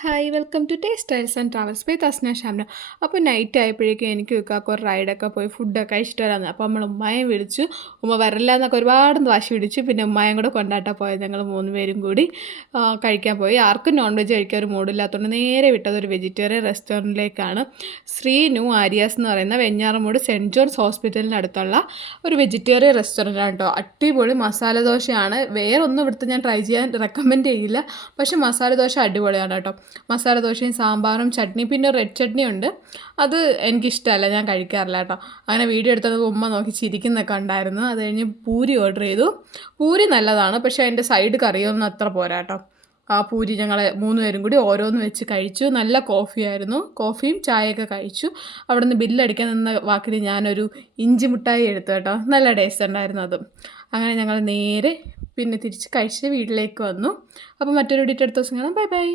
Hi welcome to taste styles and travels by Thasna Shamna. അപ്പോൾ night ആയപ്പോഴേക്കും എനിക്ക് ഇക്കാക്ക് ഒരു റൈഡൊക്കെ പോയി ഫുഡൊക്കെ കഴിച്ചിട്ട് വരാമെന്ന്. അപ്പോൾ നമ്മൾ ഉമ്മയെ വിളിച്ചു. ഉമ്മ വരില്ല എന്നൊക്കെ ഒരുപാട് വാശി പിടിച്ചു. പിന്നെ ഉമ്മയും കൂടെ കൊണ്ടാട്ടാൻ പോയത്. ഞങ്ങൾ 3 പേരും കൂടി കഴിക്കാൻ പോയി. ആർക്കും നോൺ വെജ് കഴിക്കാൻ ഒരു മൂഡില്ലാത്തതുകൊണ്ട് നേരെ വിട്ടത് ഒരു വെജിറ്റേറിയൻ റെസ്റ്റോറൻറ്റിലേക്കാണ്. ശ്രീ ന്യൂ ആര്യാസ് എന്ന് പറയുന്ന വെഞ്ഞാറമൂട് സെൻറ്റ് ജോൺസ് ഹോസ്പിറ്റലിന് അടുത്തുള്ള ഒരു വെജിറ്റേറിയൻ റെസ്റ്റോറൻറ്റാണ് കേട്ടോ. അടിപൊളി മസാല ദോശയാണ്. വേറൊന്നും ഇവിടുത്തെ ഞാൻ ട്രൈ ചെയ്യാൻ റെക്കമെൻഡ് ചെയ്യില്ല. പക്ഷേ മസാല ദോശ അടിപൊളിയാണ് കേട്ടോ. മസാല ദോശയും സാമ്പാറും ചട്നി പിന്നെ റെഡ് ചട്നി ഉണ്ട്. അത് എനിക്കിഷ്ടമല്ല, ഞാൻ കഴിക്കാറില്ല കേട്ടോ. അങ്ങനെ വീഡിയോ എടുത്തത് ഉമ്മ നോക്കി ചിരിക്കുന്നൊക്കെ ഉണ്ടായിരുന്നു. അത് കഴിഞ്ഞ് പൂരി ഓർഡർ ചെയ്തു. പൂരി നല്ലതാണ്, പക്ഷേ അതിൻ്റെ സൈഡ് കറിയൊന്നും അത്ര പോരാ കേട്ടോ. ആ പൂരി ഞങ്ങൾ 3 പേരും കൂടി ഓരോന്ന് വെച്ച് കഴിച്ചു. നല്ല കോഫിയായിരുന്നു. കോഫിയും ചായയൊക്കെ കഴിച്ചു. അവിടെ നിന്ന് ബില്ലടിക്കാൻ നിന്ന വാക്കിൽ ഞാനൊരു ഇഞ്ചി മിഠായി എടുത്തു കേട്ടോ. നല്ല ടേസ്റ്റ് ഉണ്ടായിരുന്നു അതും. അങ്ങനെ ഞങ്ങൾ നേരെ പിന്നെ തിരിച്ച് കഴിച്ച് വീട്ടിലേക്ക് വന്നു. അപ്പോൾ മറ്റൊരു വീഡിയോ അടുത്ത ദിവസം കാണാം. Bye bye.